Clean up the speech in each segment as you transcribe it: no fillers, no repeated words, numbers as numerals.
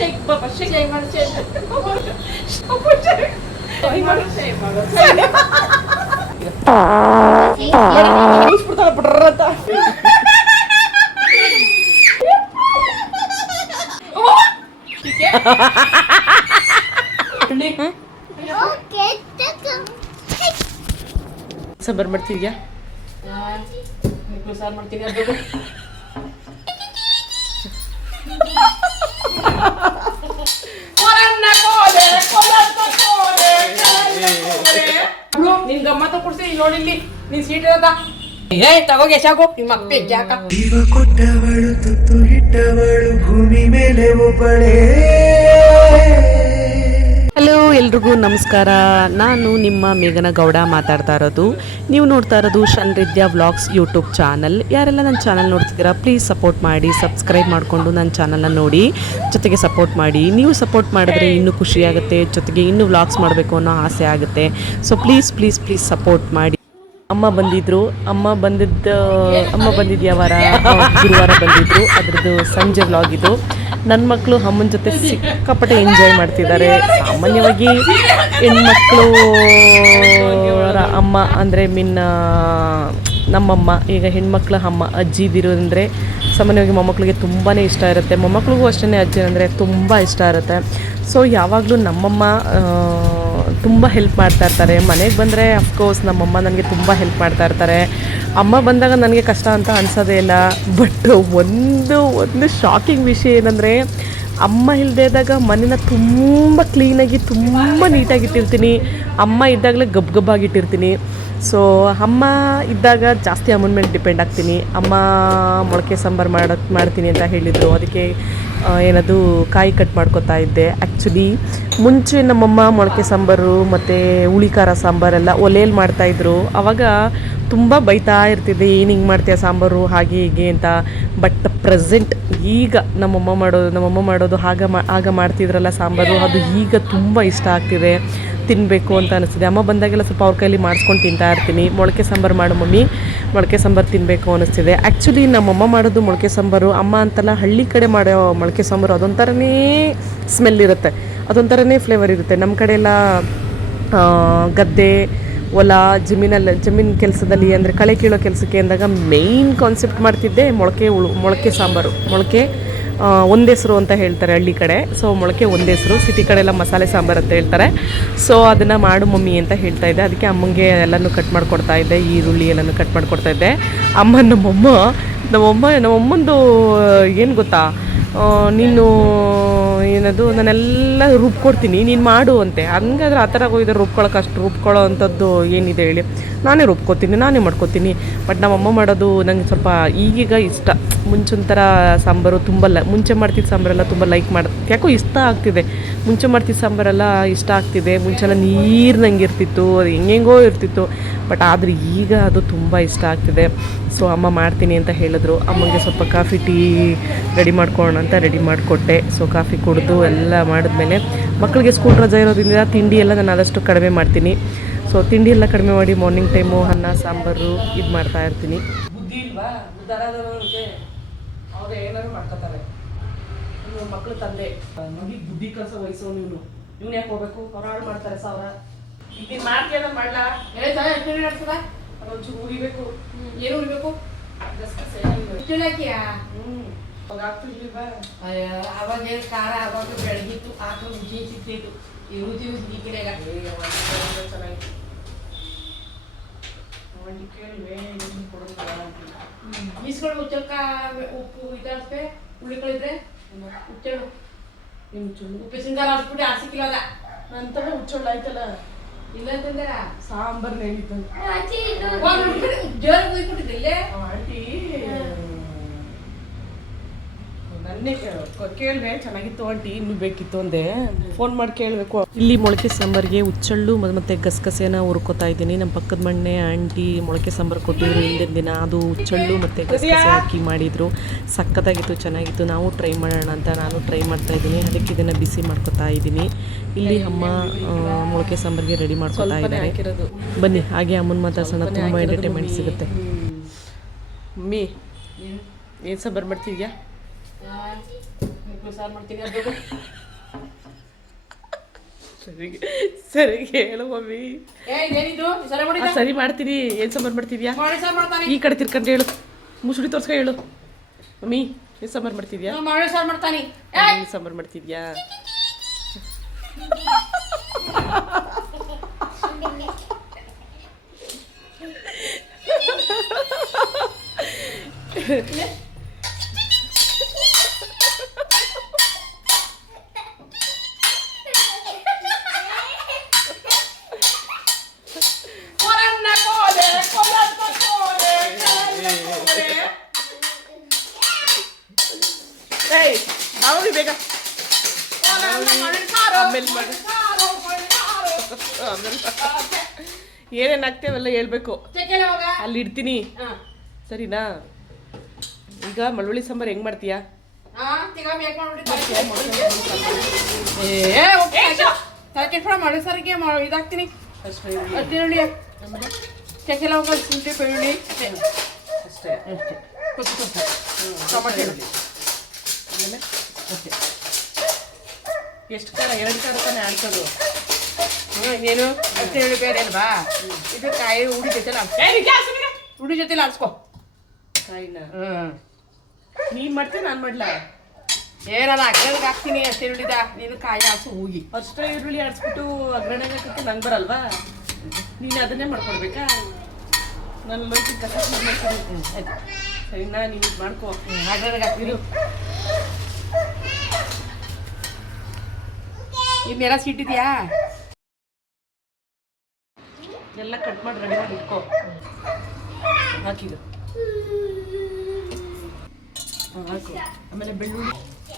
Shake ಬಾಬಾ shake ಮಾಡು shake ಮುಗಿಸ್ಬಿಡ್ತಾಳೆ ಬಿಡ್ರ ಅಂತ ಸಾಂಬಾರ್ ಮಾಡ್ತಿದ್ಯಾ ಸಾರು ಮಾಡ್ತೀನಿ ಅದು ನಿನ್ ಗಮ್ಮತ್ತ ಕೊಡ್ತೀನಿ ನೋಡಿಲ್ಲಿ ನಿನ್ ಸೀಟ್ ಇರೋದ ಏ ತಗೋಗೆ ಸಾಕು ನಿಮ್ಮ ಅಪ್ಪೆ ಜಾಕ ಜೀವ ಕೊಟ್ಟವಳು ತುತ್ತು ಹಿಟ್ಟವಳು ಭೂಮಿ ಮೇಲೆ ಒಬ್ಬಳೇ. ಹಲೋ ಎಲ್ರಿಗೂ ನಮಸ್ಕಾರ. ನಾನು ನಿಮ್ಮ ಮೇಘನ ಗೌಡ ಮಾತಾಡ್ತಾ ಇರೋದು. ನೀವು ನೋಡ್ತಾ ಇರೋದು ಷಣ್ರಿದ್ಯಾ ವ್ಲಾಗ್ಸ್ ಯೂಟ್ಯೂಬ್ ಚಾನಲ್. ಯಾರೆಲ್ಲ ನನ್ನ ಚಾನಲ್ ನೋಡ್ತಿದ್ದೀರಾ ಪ್ಲೀಸ್ ಸಪೋರ್ಟ್ ಮಾಡಿ, ಸಬ್ಸ್ಕ್ರೈಬ್ ಮಾಡಿಕೊಂಡು ನನ್ನ ಚಾನಲ್ನ ನೋಡಿ, ಜೊತೆಗೆ ಸಪೋರ್ಟ್ ಮಾಡಿ. ನೀವು ಸಪೋರ್ಟ್ ಮಾಡಿದ್ರೆ ಇನ್ನೂ ಖುಷಿಯಾಗುತ್ತೆ, ಜೊತೆಗೆ ಇನ್ನೂ ವ್ಲಾಗ್ಸ್ ಮಾಡಬೇಕು ಅನ್ನೋ ಆಸೆ ಆಗುತ್ತೆ. So please please please support ಮಾಡಿ. ಅಮ್ಮ ಬಂದಿದ್ದರು. ಅಮ್ಮ ಬಂದಿದ್ದು ಯಾವಾರ ಗುರುವಾರ ಬಂದಿದ್ದರು. ಅದ್ರದ್ದು ಸಂಜೆ ವ್ಲಾಗ್ ಇದು. ನನ್ನ ಮಕ್ಕಳು ಅಮ್ಮನ ಜೊತೆ ಸಿಕ್ಕಾಪಟ್ಟೆ ಎಂಜಾಯ್ ಮಾಡ್ತಿದ್ದಾರೆ. ಸಾಮಾನ್ಯವಾಗಿ ಹೆಣ್ಮಕ್ಳು ಅಮ್ಮ ಅಂದರೆ ನಮ್ಮಮ್ಮ, ಈಗ ಹೆಣ್ಮಕ್ಳ ಅಮ್ಮ ಅಜ್ಜಿದಿರು ಅಂದರೆ ಸಾಮಾನ್ಯವಾಗಿ ಮೊಮ್ಮಕ್ಕಳಿಗೆ ತುಂಬಾ ಇಷ್ಟ ಇರುತ್ತೆ. ಮೊಮ್ಮಕ್ಳಿಗೂ ಅಷ್ಟೇ ಅಜ್ಜಿ ಅಂದರೆ ತುಂಬ ಇಷ್ಟ ಇರುತ್ತೆ. ಸೊ ಯಾವಾಗಲೂ ನಮ್ಮಮ್ಮ ತುಂಬ ಹೆಲ್ಪ್ ಮಾಡ್ತಾ ಇರ್ತಾರೆ. ಮನೆಗೆ ಬಂದರೆ ಅಫ್ಕೋರ್ಸ್ ನಮ್ಮಮ್ಮ ನನಗೆ ತುಂಬ ಹೆಲ್ಪ್ ಮಾಡ್ತಾ ಇರ್ತಾರೆ. ಅಮ್ಮ ಬಂದಾಗ ನನಗೆ ಕಷ್ಟ ಅಂತ ಅನಿಸೋದೇ ಇಲ್ಲ. ಬಟ್ ಒಂದು ಶಾಕಿಂಗ್ ವಿಷಯ ಏನಂದರೆ, ಅಮ್ಮ ಇಲ್ಲದೇ ಇದ್ದಾಗ ಮನೇನ ತುಂಬ ಕ್ಲೀನಾಗಿ ತುಂಬ ನೀಟಾಗಿಟ್ಟಿರ್ತೀನಿ. ಅಮ್ಮ ಇದ್ದಾಗಲೇ ಗಬ್ಬಾಗಿಟ್ಟಿರ್ತೀನಿ. ಸೊ ಅಮ್ಮ ಇದ್ದಾಗ ಜಾಸ್ತಿ ಅಮ್ಮನ ಮೇಲೆ ಡಿಪೆಂಡ್ ಆಗ್ತೀನಿ. ಅಮ್ಮ ಮೊಳಕೆ ಸಾಂಬಾರು ಮಾಡ್ತೀನಿ ಅಂತ ಹೇಳಿದರು. ಅದಕ್ಕೆ ಏನದು ಕಾಯಿ ಕಟ್ ಮಾಡ್ಕೊತಾ ಇದ್ದೆ. ಆ್ಯಕ್ಚುಲಿ ಮುಂಚೆ ನಮ್ಮಮ್ಮ ಮೊಳಕೆ ಸಾಂಬಾರು ಮತ್ತು ಹುಳಿಖಾರ ಸಾಂಬಾರೆಲ್ಲ ಒಲೆಯಲ್ಲಿ ಮಾಡ್ತಾಯಿದ್ರು. ಆವಾಗ ತುಂಬ ಬೈತಾ ಇರ್ತಿದ್ದೆ, ಏನು ಹಿಂಗೆ ಮಾಡ್ತೀಯ ಸಾಂಬಾರು ಹಾಗೆ ಹೀಗೆ ಅಂತ. ಬಟ್ ಪ್ರೆಸೆಂಟ್ ಈಗ ನಮ್ಮಮ್ಮ ಮಾಡೋದು ಆಗ ಮಾಡ್ತಿದ್ರಲ್ಲ ಸಾಂಬಾರು, ಅದು ಈಗ ತುಂಬ ಇಷ್ಟ ಆಗ್ತಿದೆ, ತಿನ್ನಬೇಕು ಅಂತ ಅನಿಸ್ತಿದೆ. ಅಮ್ಮ ಬಂದಾಗೆಲ್ಲ ಸ್ವಲ್ಪ ಅವ್ರ ಕೈಲಿ ಮಾಡಿಸ್ಕೊಂಡು ತಿಂತಾ ಇರ್ತೀನಿ. ಮೊಳಕೆ ಸಾಂಬಾರು ಮಾಡು ಮಮ್ಮಿ, ಮೊಳಕೆ ಸಾಂಬಾರು ತಿನ್ನಬೇಕು ಅನ್ನಿಸ್ತಿದೆ. ಆ್ಯಕ್ಚುಲಿ ನಮ್ಮಮ್ಮ ಮಾಡೋದು ಮೊಳಕೆ ಸಾಂಬಾರು, ಅಮ್ಮ ಅಂತಲ್ಲ ಹಳ್ಳಿ ಕಡೆ ಮಾಡೋ ಮೊಳಕೆ ಸಾಂಬಾರು ಅದೊಂಥರನೇ ಸ್ಮೆಲ್ ಇರುತ್ತೆ, ಅದೊಂಥರನೇ ಫ್ಲೇವರ್ ಇರುತ್ತೆ. ನಮ್ಮ ಕಡೆ ಎಲ್ಲ ಗದ್ದೆ ಹೊಲ ಜಮೀನು ಕೆಲಸದಲ್ಲಿ ಅಂದರೆ ಕಳೆ ಕೀಳೋ ಕೆಲಸಕ್ಕೆ ಅಂದಾಗ ಮೇಯ್ನ್ ಕಾನ್ಸೆಪ್ಟ್ ಮಾಡ್ತಿದ್ದೆ ಮೊಳಕೆ ಸಾಂಬಾರು. ಮೊಳಕೆ ಒಂದೆಸರು ಅಂತ ಹೇಳ್ತಾರೆ ಹಳ್ಳಿ ಕಡೆ. ಸೊ ಮೊಳಕೆ ಒಂದೆಸರು, ಸಿಟಿ ಕಡೆ ಎಲ್ಲ ಮಸಾಲೆ ಸಾಂಬಾರು ಅಂತ ಹೇಳ್ತಾರೆ. ಸೊ ಅದನ್ನು ಮಾಡು ಮಮ್ಮಿ ಅಂತ ಹೇಳ್ತಾ ಇದ್ದೆ. ಅದಕ್ಕೆ ಅಮ್ಮಂಗೆ ಎಲ್ಲನೂ ಕಟ್ ಮಾಡಿಕೊಡ್ತಾ ಇದ್ದೆ, ಈರುಳ್ಳಿ ಎಲ್ಲನೂ ಕಟ್ ಮಾಡಿಕೊಡ್ತಾ ಇದ್ದೆ. ನಮ್ಮಮ್ಮಂದು ಏನು ಗೊತ್ತಾ, ನೀನು ಏನದು ನಾನೆಲ್ಲ ರುಬ್ಕೊಡ್ತೀನಿ ನೀನು ಮಾಡು ಅಂತೆ. ಹಂಗಾದ್ರೆ ಆ ಥರ ಹೋಗಿದ್ರೆ ರುಬ್ಕೊಳ್ಳೋ ಅಂಥದ್ದು ಏನಿದೆ ಹೇಳಿ, ನಾನೇ ರುಬ್ಕೊತೀನಿ, ನಾನೇ ಮಾಡ್ಕೊತೀನಿ. ಬಟ್ ನಮ್ಮಮ್ಮ ಮಾಡೋದು ನನಗೆ ಸ್ವಲ್ಪ ಈಗೀಗ ಇಷ್ಟ. ಮುಂಚೊಂಥರ ಸಾಂಬಾರು ಮುಂಚೆ ಮಾಡ್ತಿದ್ದ ಸಾಂಬಾರೆಲ್ಲ ತುಂಬ ಲೈಕ್ ಯಾಕೋ ಇಷ್ಟ ಆಗ್ತಿದೆ. ಮುಂಚೆ ಮಾಡ್ತಿದ್ದ ಸಾಂಬಾರೆಲ್ಲ ಇಷ್ಟ ಆಗ್ತಿದೆ. ಮುಂಚೆಲ್ಲ ನೀರಿನಂಗೆ ಇರ್ತಿತ್ತು, ಅದು ಹೆಂಗೆಂಗೋ ಇರ್ತಿತ್ತು. ಬಟ್ ಆದರೆ ಈಗ ಅದು ತುಂಬ ಇಷ್ಟ ಆಗ್ತಿದೆ. ಸೊ ಅಮ್ಮ ಮಾಡ್ತೀನಿ ಅಂತ ಹೇಳಿದ್ರು. ಅಮ್ಮಂಗೆ ಸ್ವಲ್ಪ ಕಾಫಿ ಟೀ ರೆಡಿ ಮಾಡ್ಕೊಳ್ಳೋಣ ಅಂತ ರೆಡಿ ಮಾಡಿಕೊಟ್ಟೆ. ಸೊ ಕಾಫಿ ಕುಡಿದು ಎಲ್ಲ ಮಾಡಿದ್ಮೇಲೆ ಮಕ್ಕಳಿಗೆ ಸ್ಕೂಲ್ ರಜೆ ಇರೋದ್ರಿಂದ ತಿಂಡಿ ಎಲ್ಲ ನಾನು ಆದಷ್ಟು ಕಡಿಮೆ ಮಾಡ್ತೀನಿ. ಸೊ ತಿಂಡಿ ಎಲ್ಲ ಕಡಿಮೆ ಮಾಡಿ ಮಾರ್ನಿಂಗ್ ಟೈಮು ಅನ್ನ ಸಾಂಬಾರು ಇದು ಮಾಡ್ತಾ ಇರ್ತೀನಿ. ಬುದ್ಧಿ ಇಲ್ವಾ, ಉದ್ದಾರದವರಿಗೆ ಅವ್ರು ಏನಾದ್ರು ಮಾಡ್ಕೊತಾರೆ. ಮಕ್ಕಳು ತಂದೆ ನೋಡಿ ಬುದ್ಧಿ ಕಲಿಸೋ ವಯಸ್ಸು. ಇವ್ನು ಯಾಕೆ ಹೋಗ್ಬೇಕು, ಅವ್ರು ಹಾಳು ಮಾಡ್ತಾರೆ ಸಾವಿರ. ಈಗ ನೀನು ಮಾಡ್ತೀಯ ಮಾಡ್ಲಾ ಹೇಳ್ತದ, ಅದೊಂಚೂರು ಉರಿಬೇಕು. ಏನು ಉರಿಬೇಕು, ಅವಾಗ ಖಾರ ಅವಾಗ ಬೆಳಗಿತ್ತು, ಆಕಳು ರುಚಿ ಸಿಗ್ತಿತ್ತು. ಈ ರುಚಿ ಸಿಕ್ಕಿರಲ್ಲ ಚೆನ್ನಾಗಿತ್ತು. ಮೀಸ್ಗಳು ಮುಚ್ಚಲ್ಕ ಉಪ್ಪು ಇದ್ರೆ ಉಳ್ಳಿಗಳಿದ್ರೆ ಹುಚ್ಚಳು ಉಪ್ಪಿಸಿನ ಹಾಕ್ಬಿಟ್ಟು ಹಾಸಿಕ್ಕಿಲ್ಲ ನಂತರ ಹುಚ್ಚೊಳ್ಳು ಆಯ್ತಲ್ಲ. ಇಲ್ಲ ಅಂತಂದ್ರ ಸಾಂಬಾರ್ ನಡೀತು ಜೋರ ಹೋಗ್ಬಿಟ್ಟಿದ್ದಿಲ್ಲೇ ಆಂಟಿ. ನನ್ನೇ ಕೇಳ್ವೆ ಚೆನ್ನಾಗಿತ್ತು ಆಂಟಿ, ಇನ್ನೂ ಬೇಕಿತ್ತು ಅಂದೆ, ಫೋನ್ ಮಾಡಿ ಕೇಳಬೇಕು. ಇಲ್ಲಿ ಮೊಳಕೆ ಸಾಂಬಾರಿಗೆ ಹುಚ್ಚಳ್ಳು ಮತ್ತು ಗಸಗಸೆನ ಹುರ್ಕೋತಾ ಇದ್ದೀನಿ. ನಮ್ಮ ಪಕ್ಕದ ಮಣ್ಣೆ ಆಂಟಿ ಮೊಳಕೆ ಸಾಂಬಾರು ಕೊಟ್ಟಿದ್ರು ಹಿಂದಿನ ದಿನ. ಅದು ಹುಚ್ಚಳ್ಳು ಮತ್ತು ಗಸಗಸೆ ಹಾಕಿ ಮಾಡಿದರು. ಸಖತ್ತಾಗಿತ್ತು, ಚೆನ್ನಾಗಿತ್ತು. ನಾವು ಟ್ರೈ ಮಾಡೋಣ ಅಂತ ನಾನು ಟ್ರೈ ಮಾಡ್ತಾ ಇದ್ದೀನಿ. ಅದಕ್ಕೆ ಇದನ್ನು ಬಿಸಿ ಮಾಡ್ಕೊತಾ ಇದ್ದೀನಿ. ಇಲ್ಲಿ ಅಮ್ಮ ಮೊಳಕೆ ಸಾಂಬಾರಿಗೆ ರೆಡಿ ಮಾಡ್ಕೊತಾ ಇದ್ದಾರೆ. ಬನ್ನಿ ಹಾಗೆ ಅಮ್ಮನ ಮಾತಾಡ್ಸೋಣ, ತುಂಬ ಎಂಟರ್ಟೈನ್ಮೆಂಟ್ ಸಿಗುತ್ತೆ. ಮಮ್ಮಿ ಏನು ಸಾಂಬಾರು ಮಾಡ್ತಿದ್ಯಾ? ಮಗಳು ಸಾರು ಮಾಡ್ತೀನಿ ಅದು ಸರಿ ಸರಿ ಹೇಳು ಮಮ್ಮಿ. ಏನಿದು ಸರಿ ಮಾಡಿ ಸರಿ ಮಾಡ್ತೀನಿ. ಏನು ಸಾಂಬಾರು ಮಾಡ್ತಿದ್ಯಾ? ಮಾಡಿ ಸಾರು ಮಾಡ್ತಾನೆ. ಈ ಕಡೆ ತಿರ್ಕೊಂಡು ಹೇಳು, ಮುಸುಡಿ ತೋರ್ಸ್ಕೊ ಹೇಳು. ಮಮ್ಮಿ ಏನು ಸಾಂಬಾರು ಮಾಡ್ತಿದ್ಯಾ? ಮಾಡಿ ಸಾರು ಮಾಡ್ತಾನೆ. ಏನು ಸಾಂಬಾರು ಮಾಡ್ತಿದ್ಯಾ? ಏಯ್ ಆವಾಗ ಬೇಗ ಆಮೇಲೆ ಮಾಡಿ. ಏನೇನು ಆಗ್ತೇವೆಲ್ಲ ಹೇಳ್ಬೇಕು. ಅಲ್ಲಿ ಇಡ್ತೀನಿ ಸರಿನಾ? ಈಗ ಮಳ್ಳುಳ್ಳಿ ಸಾಂಬಾರು ಹೆಂಗ್ ಮಾಡ್ತೀಯಾ? ಮಾಡಿ ಸಾರಿಗೆ ಇದಾಗ್ತೀನಿ ಬೆಳ್ಳುಳ್ಳಿ ಚಕ್ಕೆ ಲವಂಗ ಶುಂಠಿ ಬೆಳ್ಳುಳ್ಳಿ ಅಷ್ಟೇ ಟೊಮೆಟೊ ಆಮೇಲೆ ಅಷ್ಟೇ. ಎಷ್ಟು ಖಾರ? 2 ಖಾರ ತಾನೇ ಆಡ್ಸೋದು. ಏನು ಬೆಳ್ಳುಳ್ಳಿ ಬೇರೆ ಅಲ್ವಾ? ಇದು ಕಾಯಿ ಉಡಿ ಜೊತೆಲಿ ಉಡಿ ಜೊತೆಲಿ ಆಡ್ಸ್ಕೊ. ಕಾಯಿನ ನೀನ್ ಮಾಡ್ತೀನಿ, ನಾನು ಮಾಡ್ಲಾ? ನಾನು ಅಗ್ರಣಿಗೆ ಹಾಕ್ತೀನಿ ಅಷ್ಟೇ ಉಳಿದ ನೀನು ಕಾಯಿ ಆಡ್ಸು ಹೋಗಿ ಅಷ್ಟೇ ಈರುಳ್ಳಿ ಆಡಿಸ್ಬಿಟ್ಟು ಅಗ್ರಣೆಗೆ ಹಾಕಕ್ಕೆ ನಂಗೆ ಬರಲ್ವಾ? ನೀನು ಅದನ್ನೇ ಮಾಡ್ಕೊಡ್ಬೇಕಾ? ನಾನು ಲೋಕಿ ಕಸ ಮಾಡ್ತೀನಿ. ಆಯ್ತು ಸರಿನಾ? ನೀನು ಇದು ಮಾಡ್ಕೋ. ಅಗ್ರಣಿಗೆ ಹಾಕ್ತೀನಿ. ಇನ್ನೆಲ್ಲ ಸಿಟ್ಟಿದ್ಯಾ? ಎಲ್ಲ ಕಟ್ ಮಾಡಿ ರೆಡಿ ಮಾಡಿ ಇಟ್ಕೋ. ಹಾಕಿದು ಹಾಕು. ಆಮೇಲೆ ಬೆಳ್ಳುಳ್ಳಿ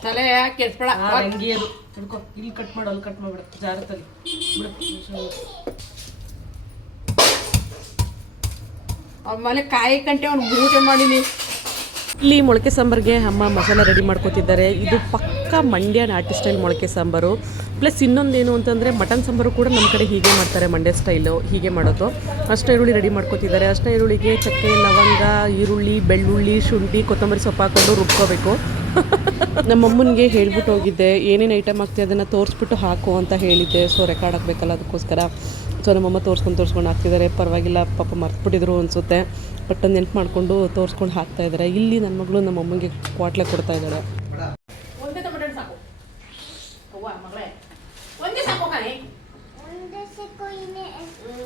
ತಲೆ ಕೆಡ್ಸ್ಬೇಡ. ಹಂಗೆ ಅದು ಹಿಡ್ಕೊ. ಇಲ್ಲಿ ಕಟ್ ಮಾಡು, ಅಲ್ಲಿ ಕಟ್ ಮಾಡ್ಬಿಡ, ಜಾರತಲ್ಲಿ ಬಿಡು. ಆಮೇಲೆ ಕಾಯಿ ಕಂಟೆ ಅವ್ನು ಊಟ ಮಾಡೀನಿ. ಇಲ್ಲಿ ಮೊಳಕೆ ಸಾಂಬಾರಿಗೆ ಅಮ್ಮ ಮಸಾಲ ರೆಡಿ ಮಾಡ್ಕೋತಿದ್ದಾರೆ. ಇದು ಪಕ್ಕ ಮಂಡ್ಯ ನಾಟಿ ಸ್ಟೈಲ್ ಮೊಳಕೆ ಸಾಂಬಾರು. ಪ್ಲಸ್ ಇನ್ನೊಂದೇನು ಅಂತಂದರೆ ಮಟನ್ ಸಾಂಬಾರು ಕೂಡ ನಮ್ಮ ಕಡೆ ಹೀಗೆ ಮಾಡ್ತಾರೆ, ಮಂಡ್ಯ ಸ್ಟೈಲು ಹೀಗೆ ಮಾಡೋದು. ಅಷ್ಟೇ ಈರುಳ್ಳಿ ರೆಡಿ ಮಾಡ್ಕೋತಿದ್ದಾರೆ. ಅಷ್ಟೇ ಈರುಳ್ಳಿಗೆ ಚಕ್ಕೆ, ಲವಂಗ, ಈರುಳ್ಳಿ, ಬೆಳ್ಳುಳ್ಳಿ, ಶುಂಠಿ, ಕೊತ್ತಂಬರಿ ಸೊಪ್ಪು ಹಾಕ್ಕೊಂಡು ರುಬ್ಕೋಬೇಕು. ನಮ್ಮಮ್ಮನಿಗೆ ಹೇಳ್ಬಿಟ್ಟು ಹೋಗಿದ್ದೆ ಏನೇನು ಐಟಮ್ ಆಗ್ತಿದೆ ಅದನ್ನು ತೋರಿಸ್ಬಿಟ್ಟು ಹಾಕು ಅಂತ ಹೇಳಿದ್ದೆ. ಸೊ ರೆಕಾರ್ಡ್ ಹಾಕಬೇಕಲ್ಲ, ಅದಕ್ಕೋಸ್ಕರ. ಸೊ ನಮ್ಮಮ್ಮ ತೋರಿಸ್ಕೊಂಡು ಹಾಕ್ತಿದ್ದಾರೆ. ಪರವಾಗಿಲ್ಲ, ಪಾಪ ಮರ್ತ್ಬಿಟ್ಟಿದ್ರು ಅನಿಸುತ್ತೆ. ಬಟ್ ನೆನ್ಪು ಮಾಡಿಕೊಂಡು ತೋರಿಸ್ಕೊಂಡು ಹಾಕ್ತಾಯಿದ್ದಾರೆ. ಇಲ್ಲಿ ನನ್ನ ಮಗಳು ನಮ್ಮಮ್ಮಂಗೆ ಕ್ವಾಟ್ಲೆ ಕೊಡ್ತಾ ಇದ್ದಾಳೆ. ಒಂದೇ ಟೊಮೆಟೊ ಸಾಕು. ಅವ್ವ ಮಗಳೇ ಒಂದೇ ಸಾಕು ಕಾಯಿ.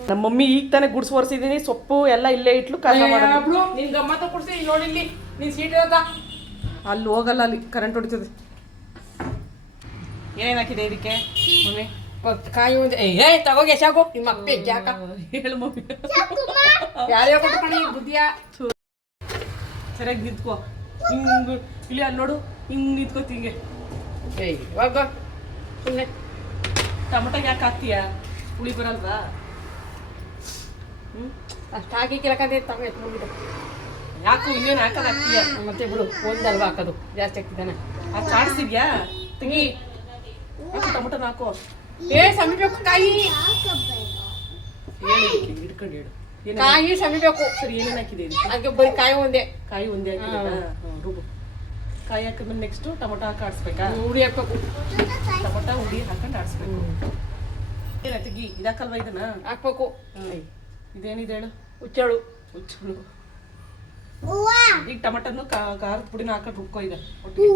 ನಮ್ಮ ಮಮ್ಮಿ ಈಗ ತಾನೇ ಗುಡ್ಸ್ ಒರೆಸಿದ್ದೀನಿ, ಸೊಪ್ಪು ಎಲ್ಲ ಇಲ್ಲೇ ಇಟ್ಲು ಕಾಲ ಮಾಡೋದು. ನಿನ್ ಗಮ್ಮತ್ತ ಕೊಡ್ಸಿ ನೋಡಿ ಇಲ್ಲಿ ನೀನ್ ಸೀಟ್ ಇರೋದ ಅಲ್ಲಿ ಹೋಗಲ್ಲ, ಅಲ್ಲಿ ಕರೆಂಟ್ ಹೊಡಿತದೆ. ಏನೇನು ಹಾಕಿದೆ ಇದಕ್ಕೆ ಮಮ್ಮಿ? ಕಾಯಿ ಒಂದು ತಗೋಗೆ ಸಾಕು. ನಿಮ್ಮ ಅಪ್ಪ ಯಾಕ ಹೇಳು ಮಮ್ಮಿ. ಯಾರ್ಯಾವ ಕೊಟ್ಕೊಂಡು ಈ ಬುದ್ಧಿಯ ಸರಿಯಾಗಿ ನಿಂತ್ಕೋ. ಹಿಂಗೆ ಇಲ್ಲಿ ಅಲ್ಲಿ ನೋಡು, ಹಿಂಗೆ ನಿಂತ್ಕೋತಿ ಹಿಂಗೆ. ಇವಾಗ ಸುಮ್ಮನೆ ಟೊಮೊಟೊ ಯಾಕೆ ಹಾಕ್ತೀಯಾ? ಹುಳಿ ಬರಲ್ವಾ? ಅಷ್ಟು ಹಾಕಿ ಕಿಲಕಂತ ತಗೋ ಎತ್ಕೊಂಡ್ಬಿಟ್ಟು ಯಾಕು ಇನ್ನೇನು ಹಾಕೋದು ಹಾಕ್ತೀಯ? ಮತ್ತೆ ಬಿಡು ಒಂದಲ್ವಾ ಹಾಕೋದು ಜಾಸ್ತಿ ಆಗ್ತಿದ್ದಾನೆ. ಅದು ಚಾಡಿಸಿದ್ಯಾ? ತೆಗಿ, ಹಾಕು ಟೊಮೊಟೊನ ಹಾಕು. ಸಮೀಪಕ್ಕೆ ಕಾಯಿ ಹೇಳಿ ಹಿಡ್ಕೊಂಡು ಹೇಳು. ಕಾಯಿ ಸಮೀಪಬೇಕು. ಸರಿ, ಏನೇನು ಹಾಕಿದೆ ಇದಕ್ಕೆ? ಅದಕ್ಕೆ ಬರೀ ಕಾಯಿ ಒಂದೇ. ಕಾಯಿ ಒಂದೇ ಹಾಕಿದ ರುಬ್ಬು. ಕಾಯಿ ಹಾಕಿದ್ಮೇಲೆ ನೆಕ್ಸ್ಟು ಟೊಮೊಟೊ ಹಾಕಿ ಆಡಿಸ್ಬೇಕಾ? ಹುಡಿ ಹಾಕ್ಬೇಕು. ಟೊಮೊಟೊ ಹುಡಿ ಹಾಕೊಂಡು ಆಡಿಸ್ಬೇಕು. ಏನ ತೆಗಿ, ಇದಾಕಲ್ವಾ ಇದನ್ನ ಹಾಕ್ಬೇಕು. ಇದೇನಿದೆ ಹೇಳು? ಹುಚ್ಚಳು ಹುಚ್ಚಳು. ಈಗ ಟೊಮಟೊನು ಖಾರದ ಪುಡಿನ ಹಾಕೊಂಡು ರುಬ್ಕೋ. ಇದೆ ಒಟ್ಟಿಗೆ.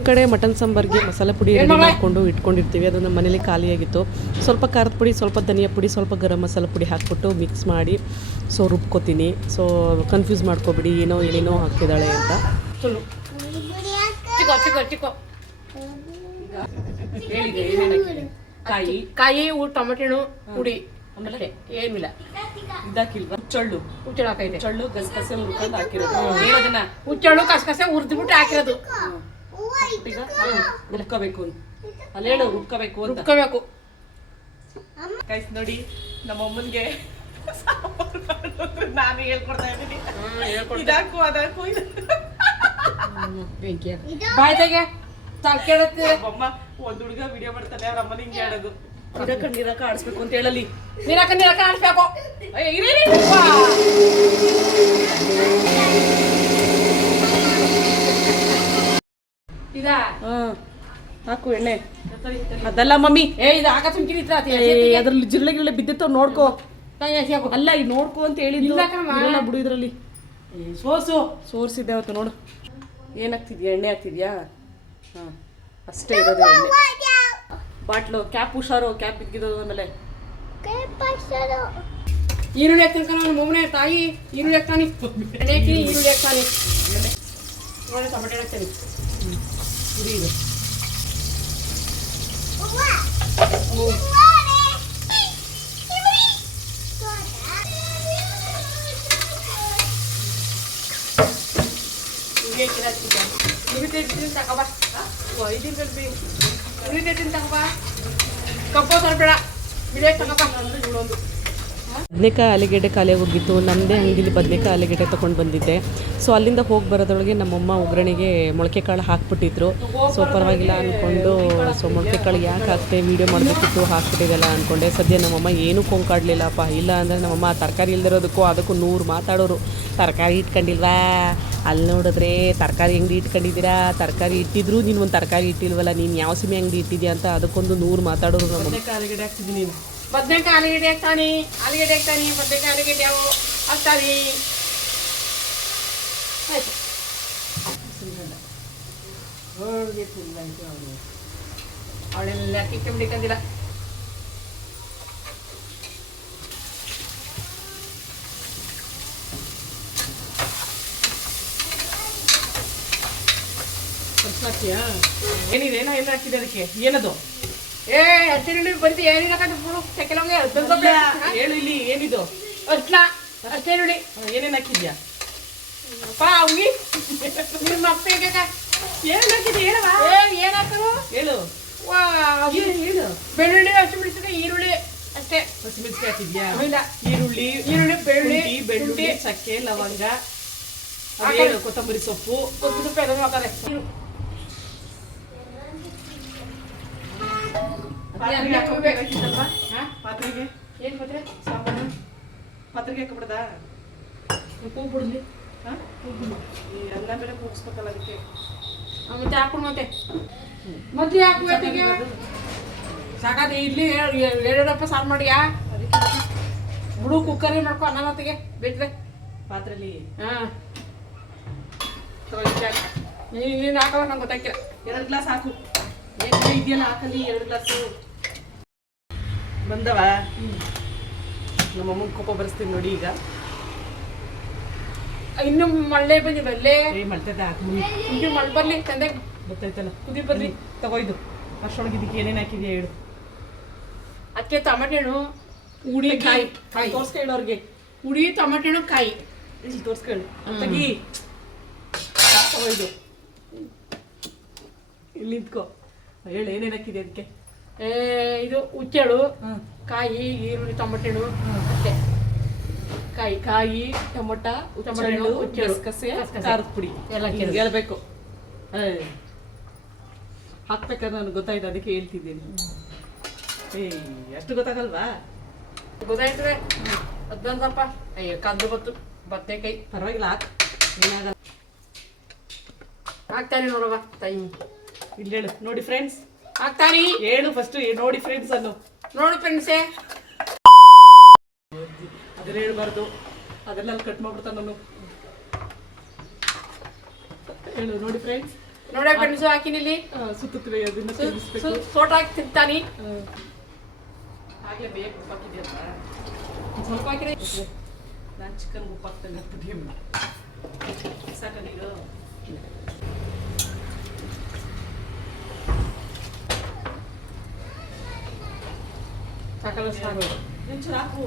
ಈ ಕಡೆ ಮಟನ್ ಸಾಂಬಾರ್ಗೆ ಮಸಾಲೆ ಪುಡಿ ರೆಡಿ ಮಾಡಿಕೊಂಡು ಇಟ್ಕೊಂಡಿರ್ತೀವಿ. ಅದು ನಮ್ಮ ಮನೇಲಿ ಖಾಲಿಯಾಗಿತ್ತು. ಸ್ವಲ್ಪ ಖಾರದ ಪುಡಿ, ಸ್ವಲ್ಪ ಧನಿಯಾ ಪುಡಿ, ಸ್ವಲ್ಪ ಗರಂ ಮಸಾಲ ಪುಡಿ ಹಾಕ್ಬಿಟ್ಟು ಮಿಕ್ಸ್ ಮಾಡಿ ಸೊ ರುಬ್ಕೋತೀನಿ. ಸೊ ಕನ್ಫ್ಯೂಸ್ ಮಾಡ್ಕೊಬಿಡಿ ಏನೇನೋ ಹಾಕ್ತಿದ್ದಾಳೆ ಅಂತ. ಸುಳ್ಳು ಚಿಕ್ಕೋ ಚಿಕ್ಕೋ ಚಿಕ್ಕೋ ಹೇಳಿದೆ ಏನೇನು? ಕಾಯಿ ಕಾಯಿ ಟೊಮೆಟೊ ಹುಡಿ ಆಮೇಲೆ ಏನಿಲ್ಲ. ಇದಾಕಿಲ್ವಾ? ಹುಚ್ಚಳ್ಳು. ಹುಚ್ಚಳು ಹಾಕೈತೆ. ಹುಚ್ಚಳ್ಳು ಗಸಗಸೆ ಹುರ್ಕೊಂಡು ಹಾಕಿರೋದು. ಹೇಳೋದನ್ನ ಹುಚ್ಚಳು ಕಸಕಸೆ ಹುರಿದ್ಬಿಟ್ಟು ಹಾಕಿರೋದು. ಈಗ ರುಬ್ಕೋಬೇಕು ಅಲ್ಲಿ ಹೇಳು, ರುಬ್ಕೋಬೇಕು ಅಂತ. ರುಬ್ಕೋಬೇಕು. ಗೈಸ್ ನೋಡಿ, ನಮ್ಮ ಅಮ್ಮನಿಗೆ ನಾನು ಹೇಳ್ಕೊಡ್ತಾ ಇದ್ದೀನಿ. ಇದಾಕು ಅದಾಕು ಬಾಯ್ತಾಗೆ ಕೇಳುತ್ತೆ. ಅಮ್ಮ ಒಂದ್ ಹುಡುಗ ವಿಡಿಯೋ ಮಾಡ್ತಾನೆ, ಅವ್ರ ಅಮ್ಮನ ಹಿಂಗೆ ಹೇಳೋದು ನೀರಕ್ಕ ಆಡಿಸ್ಬೇಕು ಅಂತ ಹೇಳಲಿ. ನೀರಕ್ಕ ಆಡಿಸ್ಬೇಕು. ಇದಾ ಹಾಂ ಹಾಕು ಎಣ್ಣೆ. ಅದಲ್ಲ ಮಮ್ಮಿ, ಇದು ಹಾಕ ಸುಮ್ಕಿರಿ ಅದ್ರಲ್ಲಿ ಜಿರಳೆ ಗಿರಳೆ ಬಿದ್ದಿರ್ತಾವ ನೋಡ್ಕೋ. ಅಲ್ಲ ಈಗ ನೋಡ್ಕೋ ಅಂತ ಹೇಳಿದ್ದು. ಇಲ್ಲ ಕಣಮ್ಮ. ಇರಲ್ಲ ಬಿಡು ಇದರಲ್ಲಿ. ಸೋಸು ಸೋರ್ಸಿದ್ದೆ ಅವತ್ತು ನೋಡು. ಏನಾಗ್ತಿದ್ಯಾ, ಎಣ್ಣೆ ಹಾಕ್ತಿದ್ಯಾ? ಹಾಂ ಅಷ್ಟೇ ಇರೋದು ಎಣ್ಣೆ. ಬಾಟ್ಲು ಕ್ಯಾಪ್ ಹುಷಾರು, ಕ್ಯಾಪ್ ಬಿದ್ದಿರೋದು ಆಮೇಲೆ. ಈರುಳ್ಳಿ ಹಾಕ್ತಾನೆ ಕಣ ನಮ್ಮ ಮಮ್ಮನೆ ತಾಯಿ. ಈರುಳ್ಳಿ ಹಾಕ್ತಾನೆ, ಎಣ್ಣೆ ಹಾಕಿ ಈರುಳ್ಳಿ ಹಾಕ್ತಾನೆ, ನೋಡಿ ಟೊಮೆಟೊ ಹಾಕ್ತಾನೆ. ಪುರಿ ಇದು. ತಗೋಬಾ ಕಂಪೋಸರ್ ಬೇಡ, ಬಿಡೇ ತಗೋಬಾ. ಬದನೆಕಾಯಿ ಆಲೂಗೆಡ್ಡೆ ಖಾಲಿ ಹೋಗಿತ್ತು. ನಮ್ಮದೇ ಅಂಗಡಿಲಿ ಬದನೆಕಾಯಿ ಆಲೂಗೆಡ್ಡೆ ತೊಗೊಂಡು ಬಂದಿದ್ದೆ. ಸೊ ಅಲ್ಲಿಂದ ಹೋಗಿ ಬರೋದ್ರೊಳಗೆ ನಮ್ಮಮ್ಮ ಒಗ್ಗರಣೆಗೆ ಮೊಳಕೆ ಕಾಳು ಹಾಕ್ಬಿಟ್ಟಿದ್ರು. ಸೊ ಪರವಾಗಿಲ್ಲ ಅಂದ್ಕೊಂಡು, ಸೊ ಮೊಳಕೆ ಕಾಳು ಯಾಕೆ ಹಾಕ್ತೆ, ವೀಡಿಯೋ ಮಾಡಬೇಕಿತ್ತು, ಹಾಕ್ಬಿಟ್ಟಿದ್ದೆಲ್ಲ ಅಂದ್ಕೊಂಡೆ. ಸದ್ಯ ನಮ್ಮಮ್ಮ ಏನೂ ಕೊಂಕಾಡ್ಲಿಲ್ಲಪ್ಪ. ಇಲ್ಲ ಅಂದರೆ ನಮ್ಮಮ್ಮ ತರಕಾರಿ ಇಲ್ದಿರೋದಕ್ಕೂ ಅದಕ್ಕೂ 100 ಮಾತಾಡೋರು. ತರಕಾರಿ ಇಟ್ಕೊಂಡಿಲ್ವಾ, ಅಲ್ಲಿ ನೋಡಿದ್ರೆ ತರಕಾರಿ ಅಂಗಡಿ ಇಟ್ಕೊಂಡಿದ್ದೀರಾ, ತರಕಾರಿ ಇಟ್ಟಿದ್ರು ನೀನು ಒಂದು ತರಕಾರಿ ಇಟ್ಟಿಲ್ವಲ್ಲ, ನೀನು ಯಾವ ಸೀಮೆ ಅಂಗಡಿ ಇಟ್ಟಿದ್ಯಾ ಅಂತ ಅದಕ್ಕೊಂದು 100 ಮಾತಾಡೋರು. ನಮ್ಮ ಆಲೂಗಡ್ಡೆ ಹಾಕ್ತಿದ್ದೀನಿ ನೀನು. ಬದನೆಕಾಯಿ ಆಲೂಗಡ್ಡೆ ಹಾಕ್ತಾನೆ, ಆಲೂಗಡ್ಡೆ ಹಾಕ್ತಾನೆ, ಬದನೆಕಾಯಿ ಆಲೂಗಡ್ಡೆ ಯಾವ ಹಾಕ್ತಾನೆ. ಆಯ್ತು ಅವಳೆಲ್ಲ ಕಿಕ್ಕ ಬಿಡಿಕಂದಿಲ್ಲ. ಹಾಕ್ತೀಯಾ? ಏನಿದೆ, ಏನೋ ಎಲ್ಲ ಹಾಕಿದೆ ಅದಕ್ಕೆ. ಏನದು? ಹಸಿರುಳ್ಳಿ ಬಂದು ಏನಿಲ್ಲ ಬಿಡು ಕೆಲವಂಗೆ ಹೇಳು ಇಲ್ಲಿ, ಏನಿದು? ಅರ್ಶಿನ, ಹಸಿರುಳ್ಳಿ. ಏನೇನು ಹಾಕಿದ್ಯಾ? ಪಾ ಅವ್ಗಿ ನಿಮ್ಮ ಅಪ್ಪಗೆ ಏನು ಹಾಕಿದ್ಯಾ ಹೇಳವಾ? ಏನ್ ಹಾಕೋದು ಹೇಳು. ಹೇಳು. ಬೆಳ್ಳುಳ್ಳಿ ಹಸಿಮೆಣಸಿನಕಾಯಿ ಈರುಳ್ಳಿ ಅಷ್ಟೇ. ಹಸಿಮೆಣಸಿನಕಾಯಿ ಹಾಕಿದ್ಯಾ? ಇಲ್ಲ. ಈರುಳ್ಳಿ, ಬೆಳ್ಳುಳ್ಳಿ, ಚಕ್ಕೆ, ಲವಂಗ, ಕೊತ್ತಂಬರಿ ಸೊಪ್ಪು, ಸೊಪ್ಪು ಎಲ್ಲ ಹಾಕೋದೆ. ಪಾತ್ರೆಗೆ ಏನ್ ಪಾತ್ರೆ? ಸಾಂಬಾರು ಪಾತ್ರೆಗೆ ಹಾಕ್ಬಿಡ್ದ? ಕೂಗ್ಬಿಡ್ಲಿ. ಎಲ್ಲ ಬೇರೆ ಕೂಗಿಸ್ಬೇಕಲ್ಲ ಅದಕ್ಕೆ. ಮತ್ತೆ ಹಾಕೊಂಡು ಮತ್ತೆ ಹಾಕುವತ್ತಿಗೆ ಸಾಕಾದ ಇಡ್ಲಿ 2 ರೂಪಾಯಿ ಸಾರು ಮಾಡಿಯಾ? ಬಿಡು ಕುಕ್ಕರೇ ಮಾಡ್ಕೊ ಅನ್ನನತ್ತಿಗೆ ಬಿಟ್ರೆ ಪಾತ್ರೆಲಿ. ಹಾಂ ನೀನು ಹಾಕವ ನಂಗೆ ಗೊತ್ತಾಗಿಲ್ಲ. 2 ಗ್ಲಾಸ್ ಹಾಕು. ಏನು ಇದೆಯಲ್ಲ ಹಾಕಲಿ 2 ಗ್ಲಾಸು. ಬಂದವ? ನಮ್ಮಮ್ಮನ ಕೋಪ ಬರೆಸ್ತೀನಿ ನೋಡಿ ಈಗ. ಇನ್ನು ಮಳ್ಳೆ ಬಂದಿರಲ್ಲೇ ಮಳ್ತದ ಹಾಕು. ಇಂಜು ಮಳೆ ಬರ್ಲಿ ಚಂದಾಗಿ ಗೊತ್ತಾಯ್ತಲ್ಲ. ಕುದಿ ಬರ್ಲಿ. ತಗೋಯ್ದು ಅಷ್ಟೊಳಗೆ ಇದಕ್ಕೆ ಏನೇನು ಹಾಕಿದ್ಯಾ ಹೇಳು. ಅದಕ್ಕೆ ಟೊಮೆಟೊ ಹಣ್ಣು, ಹುಡಿ, ಕಾಯಿ ತೋರ್ಸ್ಕೊಳ್ಳಿ ಅವ್ರಿಗೆ. ಹುಡಿ, ಟೊಮೆಟೊ ಹಣ್ಣು, ಕಾಯಿ ಇಲ್ಲಿ ತೋರ್ಸ್ಕೊಳ್ಳಿ. ತೆಗಿ. ತಗೋಯ್ದು ಇಲ್ಲಿ ನಿಂತ್ಕೋ. ಹೇಳು ಏನೇನು ಹಾಕಿದೆ ಅದಕ್ಕೆ. ಇದು ಹುಚ್ಚೆಳು, ಕಾಯಿ, ಈರುಳ್ಳಿ, ಟೊಮೆಟೊ ಹಣ್ಣು ಅಷ್ಟೇ. ಕಾಯಿ, ಟೊಮೊಟೊ, ಹಣ್ಣು, ಹುಚ್ಚೆಳು, ಕಸೆ, ಖಾರದ ಪುಡಿ ಎಲ್ಲ ಹೇಳ್ಬೇಕು. ಹಾಕ್ಬೇಕಾದ್ರೆ ನನಗೆ ಗೊತ್ತಾಯ್ತು, ಅದಕ್ಕೆ ಹೇಳ್ತಿದ್ದೀನಿ. ಅಷ್ಟು ಗೊತ್ತಾಗಲ್ವಾ? ಗೊತ್ತಾಯ್ತದೆ. ಅದಂದು ಸ್ವಲ್ಪ ಕಂದು ಬತ್ತು ಬದನೆಕಾಯಿ ಪರವಾಗಿಲ್ಲ, ಹಾಕ್, ಏನಾಗಲ್ಲ. ಹಾಕ್ತಾನೆ ನೋಡವ ತಾಯಿ. ಇಲ್ಲಿ ಹೇಳು. ನೋಡಿ ಫ್ರೆಂಡ್ಸ್ ಹಾಕ್ತಾನೆ ಹೇಳು ಫಸ್ಟ್. ನೋಡಿ ಫ್ರೆಂಡ್ಸ್ ಅನ್ನು ನೋಡು ಫ್ರೆಂಡ್ಸೇ. ಅದನ್ನ ಹೇಳ್ಬಾರ್ದು, ಅದೆಲ್ಲ ಕಟ್ ಮಾಡ್ಬಿಡ್ತಾನೆ ನಾನು. ಹೇಳು. ನೋಡಿ ಫ್ರೆಂಡ್ಸ್. ನೋಡ ಫ್ರೆಂಡ್ಸು ಹಾಕಿನಿಲ್ಲಿ ಸುತ್ತುತ್ತವೆ ಅದನ್ನ ತಿನ್ನಿಸ್ಬೇಕು. ಸೋಟ ಹಾಕಿ ತಿಂತಾನೆ. ಹಾಗೆ ಬೇಗ ಉಪ್ಪು ಹಾಕಿದ್ಯಲ್ಲ, ಸ್ವಲ್ಪ ಹಾಕಿದ್ರೆ ನಾನು ಚಿಕನ್ ಉಪ್ಪು ಹಾಕ್ತಾನೆ. ಸಾಕ ನೀರು? ಸಾಕಲ್ಲ ಸಾಕು. ಒಂಚೂರು ಹಾಕು.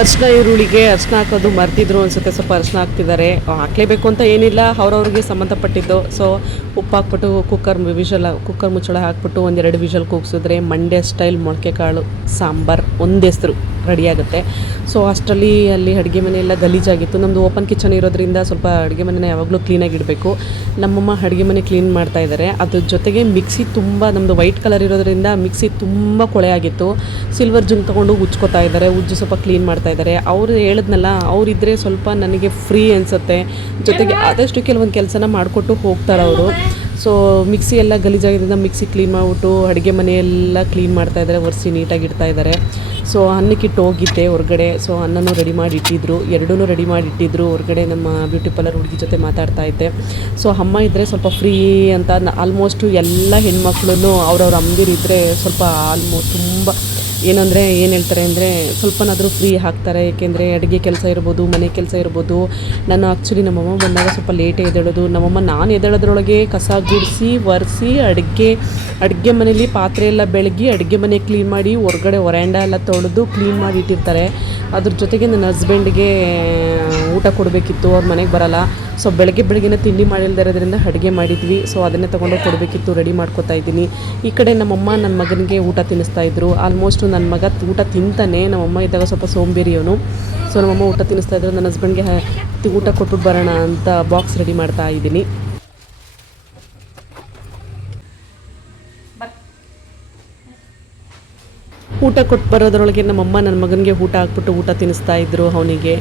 ಅರಿಶಿನ ಈರುಳ್ಳಿಗೆ ಅರಿಶಿನ ಹಾಕೋದು ಮರ್ತಿದ್ರು ಅನಿಸುತ್ತೆ. ಸ್ವಲ್ಪ ಅರಿಶಿನ ಹಾಕ್ತಿದ್ದಾರೆ. ಹಾಕಲೇಬೇಕು ಅಂತ ಏನಿಲ್ಲ, ಅವ್ರವ್ರಿಗೆ ಸಂಬಂಧಪಟ್ಟಿದ್ದು. ಸೊ ಉಪ್ಪು ಹಾಕ್ಬಿಟ್ಟು ಕುಕ್ಕರ್ ಮುಚ್ಚಳ ಹಾಕ್ಬಿಟ್ಟು 1-2 ವಿಷಲ್ ಕೂಗಿಸಿದ್ರೆ ಮಂಡ್ಯ ಸ್ಟೈಲ್ ಮೊಳಕೆ ಕಾಳು ಸಾಂಬಾರು ಒಂದು ಹೆಸರು ರೆಡಿ ಆಗುತ್ತೆ. ಸೊ ಅಷ್ಟರಲ್ಲಿ ಅಲ್ಲಿ ಅಡುಗೆ ಮನೆ ಎಲ್ಲ ಗಲೀಜಾಗಿತ್ತು. ನಮ್ಮದು ಓಪನ್ ಕಿಚನ್ ಇರೋದ್ರಿಂದ ಸ್ವಲ್ಪ ಅಡುಗೆ ಮನೆನ ಯಾವಾಗಲೂ ಕ್ಲೀನಾಗಿ ಇಡಬೇಕು. ನಮ್ಮಮ್ಮ ಅಡುಗೆ ಮನೆ ಕ್ಲೀನ್ ಮಾಡ್ತಾ ಇದ್ದಾರೆ. ಅದ್ರ ಜೊತೆಗೆ ಮಿಕ್ಸಿ ತುಂಬ ನಮ್ಮದು ವೈಟ್ ಕಲರ್ ಇರೋದ್ರಿಂದ ಮಿಕ್ಸಿ ತುಂಬ ಕೊಳೆ ಆಗಿತ್ತು. ಸಿಲ್ವರ್ ಜಂಗ್ ತೊಗೊಂಡು ಉಜ್ಕೋತಾ ಇದ್ದಾರೆ, ಉಜ್ಜು ಸ್ವಲ್ಪ ಕ್ಲೀನ್ ಮಾಡ್ತಾ ಇದ್ದಾರೆ. ಅವರು ಹೇಳಿದ್ನಲ್ಲ, ಅವರಿದ್ದರೆ ಸ್ವಲ್ಪ ನನಗೆ ಫ್ರೀ ಅನಿಸುತ್ತೆ. ಜೊತೆಗೆ ಆದಷ್ಟು ಕೆಲವೊಂದು ಕೆಲಸನ ಮಾಡಿಕೊಟ್ಟು ಹೋಗ್ತಾರೆ ಅವರು. ಸೊ ಮಿಕ್ಸಿ ಎಲ್ಲ ಗಲೀಜಾಗಿದ್ದರಿಂದ ಮಿಕ್ಸಿ ಕ್ಲೀನ್ ಮಾಡಿಬಿಟ್ಟು ಅಡುಗೆ ಮನೆಯೆಲ್ಲ ಕ್ಲೀನ್ ಮಾಡ್ತಾ ಇದ್ದಾರೆ, ಒರೆಸಿ ನೀಟಾಗಿ ಇಡ್ತಾ ಇದ್ದಾರೆ. ಸೊ ಅನ್ನಕ್ಕಿಟ್ಟು ಹೋಗಿದ್ದೆ ಹೊರಗಡೆ. ಸೊ ಅನ್ನನೂ ರೆಡಿ ಮಾಡಿ ಇಟ್ಟಿದ್ರು, ಎರಡೂ ರೆಡಿ ಮಾಡಿ ಇಟ್ಟಿದ್ರು. ಹೊರಗಡೆ ನಮ್ಮ ಬ್ಯೂಟಿ ಪಾರ್ಲರ್ ಹುಡುಗಿ ಜೊತೆ ಮಾತಾಡ್ತಾ ಇದ್ದೆ. ಸೊ ಅಮ್ಮ ಇದ್ದರೆ ಸ್ವಲ್ಪ ಫ್ರೀ ಅಂತ ಆಲ್ಮೋಸ್ಟು ಎಲ್ಲ ಹೆಣ್ಮಕ್ಳು ಅವ್ರವ್ರ ಅಮ್ಮದಿರಿದ್ದರೆ ಸ್ವಲ್ಪ ತುಂಬ ಏನಂದರೆ ಏನು ಹೇಳ್ತಾರೆ ಅಂದರೆ ಸ್ವಲ್ಪನಾದರೂ ಫ್ರೀ ಹಾಕ್ತಾರೆ. ಏಕೆಂದರೆ ಅಡುಗೆ ಕೆಲಸ ಇರ್ಬೋದು, ಮನೆ ಕೆಲಸ ಇರ್ಬೋದು. ನಾನು ಆ್ಯಕ್ಚುಲಿ ನಮ್ಮಮ್ಮ ಬಂದಾಗ ಸ್ವಲ್ಪ ಲೇಟೇ ಎದ್ದೇಳೋದು. ನಮ್ಮಮ್ಮ ನಾನು ಎದ್ದೇಳೋದ್ರೊಳಗೆ ಕಸ ಗುಡಿಸಿ ಒರೆಸಿ ಅಡುಗೆ ಮನೇಲಿ ಪಾತ್ರೆ ಎಲ್ಲ ಬೆಳಗಿ ಅಡುಗೆ ಮನೆ ಕ್ಲೀನ್ ಮಾಡಿ ಹೊರಗಡೆ ವರಾಂಡ ಎಲ್ಲ ತೊಳೆದು ಕ್ಲೀನ್ ಮಾಡಿ ಇಟ್ಟಿರ್ತಾರೆ. ಅದ್ರ ಜೊತೆಗೆ ನನ್ನ ಹಸ್ಬೆಂಡ್ಗೆ ಊಟ ಕೊಡಬೇಕಿತ್ತು, ಅವ್ರ ಮನೆಗೆ ಬರಲ್ಲ. ಸೊ ಬೆಳಗ್ಗೆನೇ ತಿಂಡಿ ಮಾಡಿಲ್ದೇ ಇರೋದ್ರಿಂದ ಅಡುಗೆ ಮಾಡಿದ್ವಿ. ಸೊ ಅದನ್ನೇ ತೊಗೊಂಡೋಗಿ ಕೊಡಬೇಕಿತ್ತು, ರೆಡಿ ಮಾಡ್ಕೊತಾ ಇದ್ದೀನಿ. ಈ ಕಡೆ ನಮ್ಮಮ್ಮ ನನ್ನ ಮಗನಿಗೆ ಊಟ ತಿನ್ನಿಸ್ತಾಯಿದ್ರು. ಆಲ್ಮೋಸ್ಟು ನನ್ನ ಮಗ ಊಟ ತಿಂತಾನೆ. ನಮ್ಮಮ್ಮ ಇದ್ದಾಗ ಸ್ವಲ್ಪ ಸೋಂಬೇರಿಯವನು. ಸೊ ನಮ್ಮಮ್ಮ ಊಟ ತಿನ್ನಿಸ್ತಾಯಿದ್ರು. ನನ್ನ ಹಸ್ಬೆಂಡ್ಗೆ ಊಟ ಕೊಟ್ಬಿಟ್ಟು ಬರೋಣ ಅಂತ ಬಾಕ್ಸ್ ರೆಡಿ ಮಾಡ್ತಾ ಇದ್ದೀನಿ. ಊಟ ಕೊಟ್ಟು ಬರೋದ್ರೊಳಗೆ ನಮ್ಮಮ್ಮ ನನ್ನ ಮಗನಿಗೆ ಊಟ ಹಾಕ್ಬಿಟ್ಟು ಊಟ ತಿನ್ನಿಸ್ತಾ ಇದ್ರು ಅವನಿಗೆ.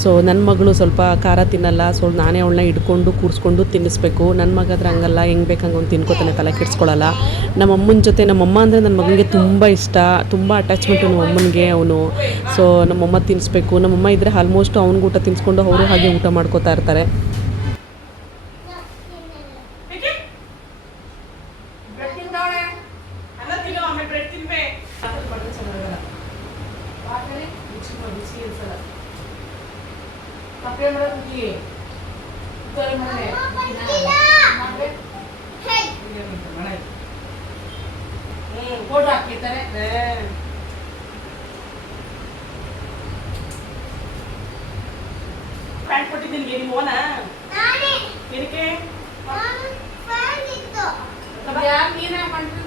ಸೊ ನನ್ನ ಮಗಳು ಸ್ವಲ್ಪ ಖಾರ ತಿನ್ನಲ್ಲ. ಸೊ ನಾನೇ ಅವಳನ್ನ ಹಿಡ್ಕೊಂಡು ಕೂರಿಸ್ಕೊಂಡು ತಿನ್ನಿಸ್ಬೇಕು. ನನ್ನ ಮಗ ಆದ್ರೆ ಹಂಗಲ್ಲ, ಹೆಂಗೆ ಬೇಕು ಹಂಗೆ ಅವ್ನು ತಿನ್ಕೋತಾನೆ, ತಲೆ ಕೆಡಿಸ್ಕೊಳ್ಳಲ್ಲ. ನಮ್ಮಮ್ಮನ ಜೊತೆ ನಮ್ಮಮ್ಮ ಅಂದರೆ ನನ್ನ ಮಗನಿಗೆ ತುಂಬ ಇಷ್ಟ, ತುಂಬ ಅಟ್ಯಾಚ್ಮೆಂಟು ನಮ್ಮಮ್ಮನಿಗೆ ಅವನು. ಸೊ ನಮ್ಮಮ್ಮ ತಿನ್ನಿಸ್ಬೇಕು. ನಮ್ಮಮ್ಮ ಇದ್ದರೆ ಆಲ್ಮೋಸ್ಟ್ ಅವ್ನಿಗೆ ಊಟ ತಿನ್ನಿಸ್ಕೊಂಡು ಅವರು ಹಾಗೆ ಊಟ ಮಾಡ್ಕೋತಾ ಇರ್ತಾರೆ. ಫೋಟೋ ಹಾಕ್ಲಿದ್ದಾರೆ. ಪ್ಯಾಂಟ್ ಕೊಟ್ಟಿದ್ದೀನಿ ನಿಮ್ಮ ಓನ ಏನಕ್ಕೆ ಯಾರು ನೀನೇ ಮಾಡ್ತೀನಿ.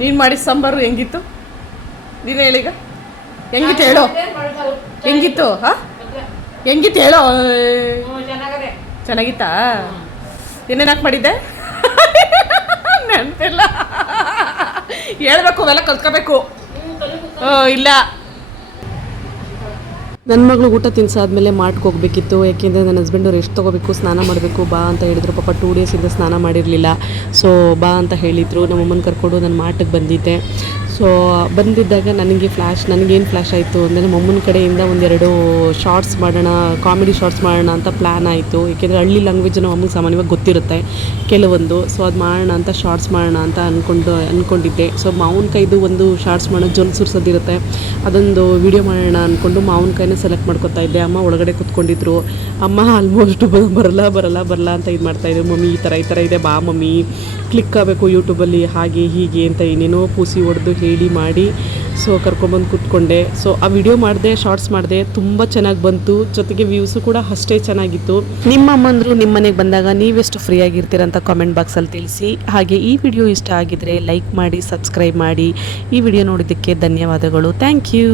ನೀನು ಮಾಡಿ ಸಾಂಬಾರು ಹೆಂಗಿತ್ತು? ನೀನು ಹೇಳೀಗ ಹೆಂಗಿತ್ತು ಹೇಳೋ, ಹೆಂಗಿತ್ತು? ಹಾಂ ಹೆಂಗಿತ್ತು ಹೇಳೋ. ಚೆನ್ನಾಗದೆ. ಚೆನ್ನಾಗಿತ್ತಾ? ಏನೇನು ಹಾಕಿ ಮಾಡಿದ್ದೆ? ನೆನಪಿಲ್ಲ. ಹೇಳ್ಬೇಕು, ಅವೆಲ್ಲ ಕಲ್ತ್ಕೋಬೇಕು. ಇಲ್ಲ, ನನ್ನ ಮಗಳು ಊಟ ತಿನ್ಸಾದ್ಮೇಲೆ ಮಾಟ್ಗೆ ಹೋಗ್ಬೇಕಿತ್ತು. ಯಾಕೆಂದರೆ ನನ್ನ ಹಸ್ಬೆಂಡು ರೆಸ್ಟ್ ತೊಗೋಬೇಕು, ಸ್ನಾನ ಮಾಡಬೇಕು ಬಾ ಅಂತ ಹೇಳಿದರು. ಪಾಪ 2 ಡೇಸಿಂದ ಸ್ನಾನ ಮಾಡಿರಲಿಲ್ಲ. ಸೊ ಬಾ ಅಂತ ಹೇಳಿದರು. ನಮ್ಮಮ್ಮನ ಕರ್ಕೊಂಡು ನಾನು ಮಾಟಿಗೆ ಬಂದಿದ್ದೆ. ಸೊ ಬಂದಿದ್ದಾಗ ನನಗೇನು ಫ್ಲ್ಯಾಶ್ ಆಯಿತು ಅಂದರೆ ನಮ್ಮಮ್ಮನ ಕಡೆಯಿಂದ ಒಂದೆರಡು ಶಾರ್ಟ್ಸ್ ಮಾಡೋಣ, ಕಾಮಿಡಿ ಶಾರ್ಟ್ಸ್ ಮಾಡೋಣ ಅಂತ ಪ್ಲ್ಯಾನ್ ಆಯಿತು. ಏಕೆಂದರೆ ಹಳ್ಳಿ ಲ್ಯಾಂಗ್ವೇಜ್ ನಮ್ಮಮ್ಮಗೆ ಸಾಮಾನ್ಯವಾಗಿ ಗೊತ್ತಿರುತ್ತೆ ಕೆಲವೊಂದು. ಸೊ ಅದು ಮಾಡೋಣ ಅಂತ ಶಾರ್ಟ್ಸ್ ಮಾಡೋಣ ಅಂತ ಅಂದ್ಕೊಂಡಿದ್ದೆ. ಸೊ ಮಾವಿನಕಾಯ್ದು ಒಂದು ಶಾರ್ಟ್ಸ್ ಮಾಡೋ ಜೊಲ್ ಸುರಿಸೋದಿರುತ್ತೆ, ಅದೊಂದು ವಿಡಿಯೋ ಮಾಡೋಣ ಅಂದ್ಕೊಂಡು ಮಾವಿನಕಾಯಿನ ಸೆಲೆಕ್ಟ್ ಮಾಡ್ಕೊತಾ ಇದ್ದೆ. ಅಮ್ಮ ಒಳಗಡೆ ಕೂತ್ಕೊಂಡಿದ್ರು. ಅಮ್ಮ ಆಲ್ಮೋಸ್ಟ್ ಬರಲ್ಲ ಅಂತ ಇದು ಮಾಡ್ತಾಯಿದ್ರು. ಮಮ್ಮಿ ಈ ಥರ ಇದೆ, ಬಾ ಮಮ್ಮಿ ಕ್ಲಿಕ್ ಆಗಬೇಕು ಯೂಟ್ಯೂಬಲ್ಲಿ, ಹಾಗೆ ಹೀಗೆ ಅಂತ ಏನೇನೋ ಪೂಸಿ ಹೊಡೆದು ಹೇಳಿ ಮಾಡಿ ಸೊ ಕರ್ಕೊಂಬಂದು ಕೂತ್ಕೊಂಡೆ. ಸೊ ಆ ವಿಡಿಯೋ ಮಾಡಿದೆ, ಶಾರ್ಟ್ಸ್ ಮಾಡಿದೆ, ತುಂಬ ಚೆನ್ನಾಗಿ ಬಂತು. ಜೊತೆಗೆ ವ್ಯೂಸು ಕೂಡ ಅಷ್ಟೇ ಚೆನ್ನಾಗಿತ್ತು. ನಿಮ್ಮ ಅಮ್ಮಂದರು ನಿಮ್ಮ ಮನೆಗೆ ಬಂದಾಗ ನೀವೆಷ್ಟು ಫ್ರೀ ಆಗಿರ್ತೀರಂತ ಕಾಮೆಂಟ್ ಬಾಕ್ಸಲ್ಲಿ ತಿಳಿಸಿ. ಹಾಗೆ ಈ ವಿಡಿಯೋ ಇಷ್ಟ ಆಗಿದ್ರೆ ಲೈಕ್ ಮಾಡಿ, ಸಬ್ಸ್ಕ್ರೈಬ್ ಮಾಡಿ. ಈ ವಿಡಿಯೋ ನೋಡಿದ್ದಕ್ಕೆ ಧನ್ಯವಾದಗಳು. Thank you.